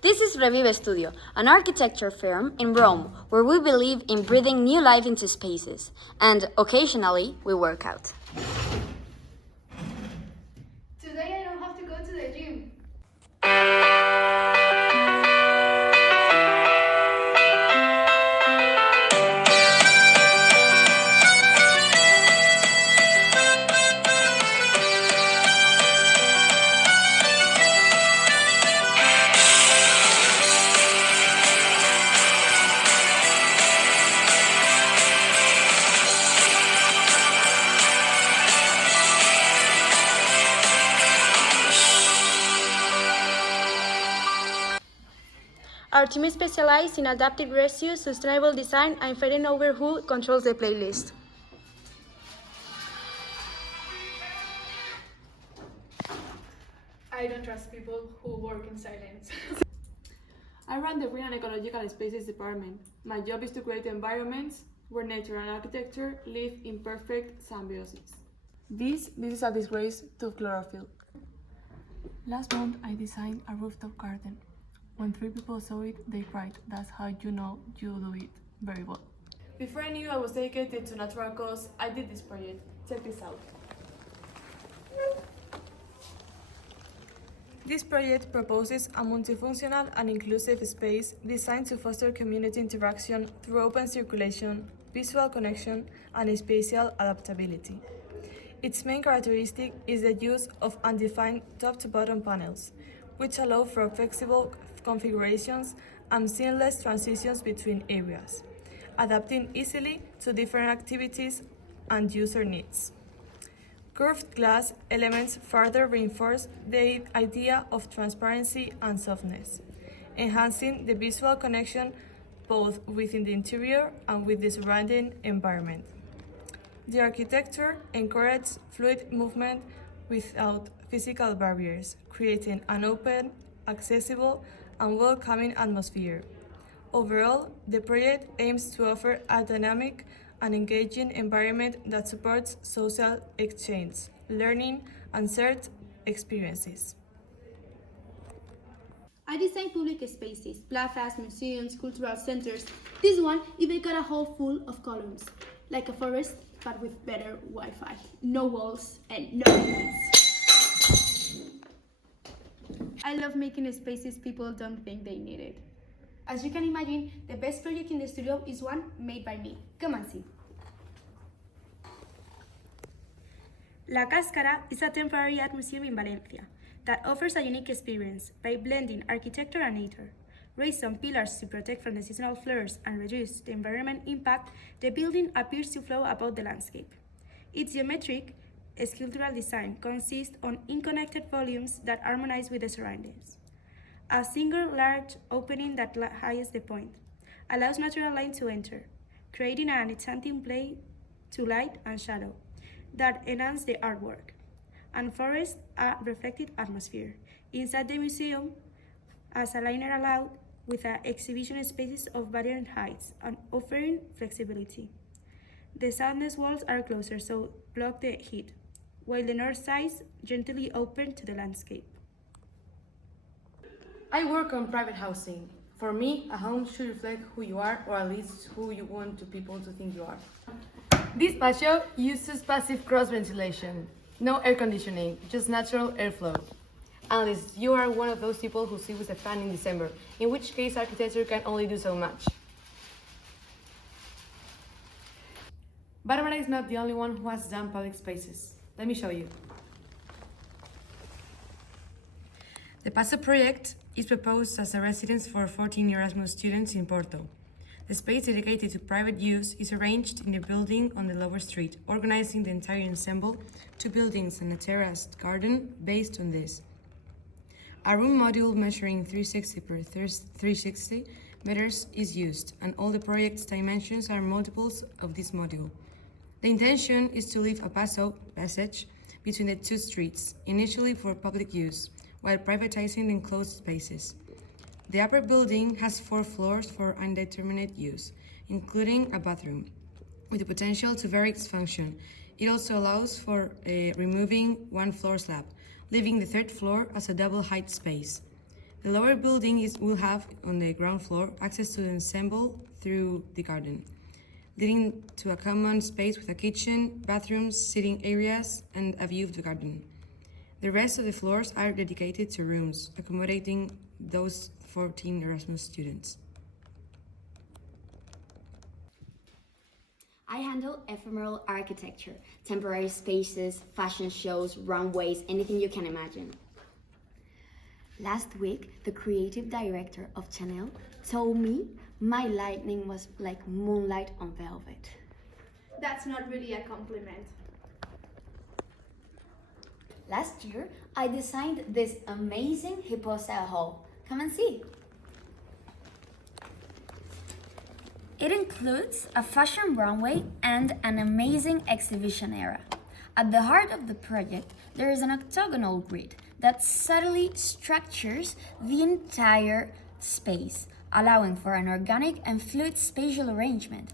This is Revive Studio, an architecture firm in Rome where we believe in breathing new life into spaces, and occasionally we work out. Today I don't have to go to the gym. Our team is specialized in adaptive reuse, sustainable design, and fighting over who controls the playlist. I don't trust people who work in silence. I run the Green and Ecological Spaces department. My job is to create environments where nature and architecture live in perfect symbiosis. This is a disgrace to chlorophyll. Last month, I designed a rooftop garden. When 3 people saw it, they cried. That's how you know you do it very well. Before I knew I was dedicated to natural cause, I did this project. Check this out. This project proposes a multifunctional and inclusive space designed to foster community interaction through open circulation, visual connection, and spatial adaptability. Its main characteristic is the use of undefined top-to-bottom panels, which allow for flexible configurations and seamless transitions between areas, adapting easily to different activities and user needs. Curved glass elements further reinforce the idea of transparency and softness, enhancing the visual connection both within the interior and with the surrounding environment. The architecture encourages fluid movement without physical barriers, creating an open, accessible, and welcoming atmosphere. Overall, the project aims to offer a dynamic and engaging environment that supports social exchange, learning, and shared experiences. I design public spaces, plazas, museums, cultural centers. This one even got a hall full of columns, like a forest, but with better Wi-Fi. No walls and no limits. I love making spaces people don't think they need it. As you can imagine, the best project in the studio is one made by me. Come and see. La Cáscara is a temporary art museum in Valencia that offers a unique experience by blending architecture and nature. Raised on pillars to protect from the seasonal floods and reduce the environment impact, the building appears to flow above the landscape. Its geometric, sculptural design consists on unconnected volumes that harmonize with the surroundings. A single large opening that hides the point allows natural light to enter, creating an enchanting play to light and shadow that enhance the artwork, and forest a reflected atmosphere. Inside the museum, as a liner allowed, with exhibition spaces of varying heights and offering flexibility. The southern walls are closer, so block the heat, while the north sides gently open to the landscape. I work on private housing. For me, a home should reflect who you are, or at least who you want people to think you are. This patio uses passive cross ventilation. No air conditioning, just natural airflow. Unless you are one of those people who sleep with a fan in December, in which case architecture can only do so much. Barbara is not the only one who has done public spaces. Let me show you. The Paso project is proposed as a residence for 14 Erasmus students in Porto. The space dedicated to private use is arranged in the building on the lower street, organizing the entire ensemble, 2 buildings and a terraced garden based on this. A room module measuring 360 by 360 meters is used, and all the project's dimensions are multiples of this module. The intention is to leave a passage between the 2 streets, initially for public use, while privatizing the enclosed spaces. The upper building has 4 floors for undetermined use, including a bathroom, with the potential to vary its function. It also allows for removing 1 floor slab, leaving the 3rd floor as a double height space. The lower building will have, on the ground floor, access to the ensemble through the garden, leading to a common space with a kitchen, bathrooms, sitting areas, and a view of the garden. The rest of the floors are dedicated to rooms, accommodating those 14 Erasmus students. I handle ephemeral architecture, temporary spaces, fashion shows, runways, anything you can imagine. Last week, the creative director of Chanel told me my lighting was like moonlight on velvet. That's not really a compliment. Last year, I designed this amazing hippo-style hall. Come and see. It includes a fashion runway and an amazing exhibition area. At the heart of the project, there is an octagonal grid that subtly structures the entire space, allowing for an organic and fluid spatial arrangement.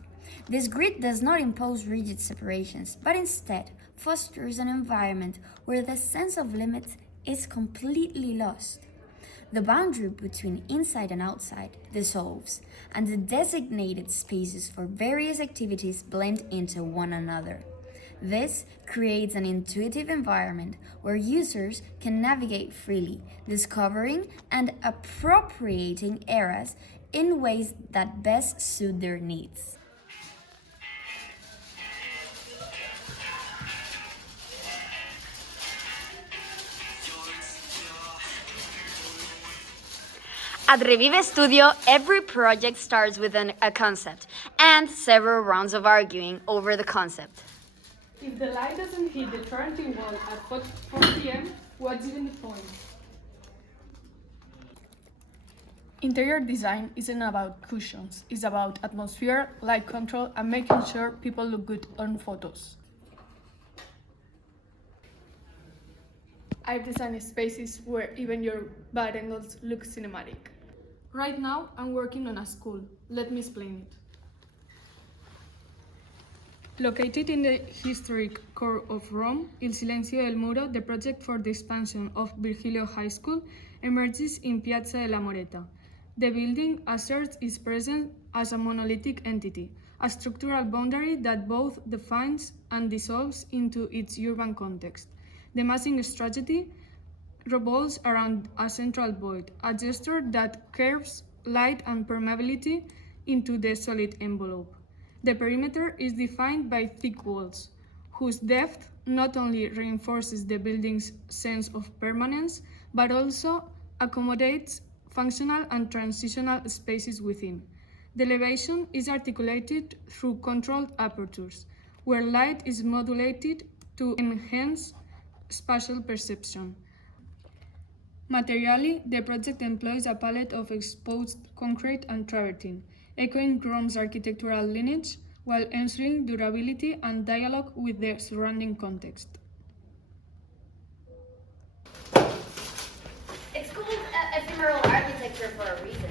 This grid does not impose rigid separations, but instead fosters an environment where the sense of limits is completely lost. The boundary between inside and outside dissolves, and the designated spaces for various activities blend into one another. This creates an intuitive environment where users can navigate freely, discovering and appropriating areas in ways that best suit their needs. At Revive Studio, every project starts with a concept and several rounds of arguing over the concept. If the light doesn't hit the parenting wall at 4 p.m., what's even the point? Interior design isn't about cushions, it's about atmosphere, light control, and making sure people look good on photos. I've designed spaces where even your bad angles look cinematic. Right now, I'm working on a school. Let me explain it. Located in the historic core of Rome, Il Silenzio del Muro, the project for the expansion of Virgilio High School emerges in Piazza della Moreta. The building asserts its presence as a monolithic entity, a structural boundary that both defines and dissolves into its urban context. The massing strategy revolves around a central void, a gesture that curves light and permeability into the solid envelope. The perimeter is defined by thick walls, whose depth not only reinforces the building's sense of permanence, but also accommodates functional and transitional spaces within. The elevation is articulated through controlled apertures, where light is modulated to enhance spatial perception. Materially, the project employs a palette of exposed concrete and travertine, echoing Rome's architectural lineage while ensuring durability and dialogue with the surrounding context. It's called ephemeral architecture for a reason.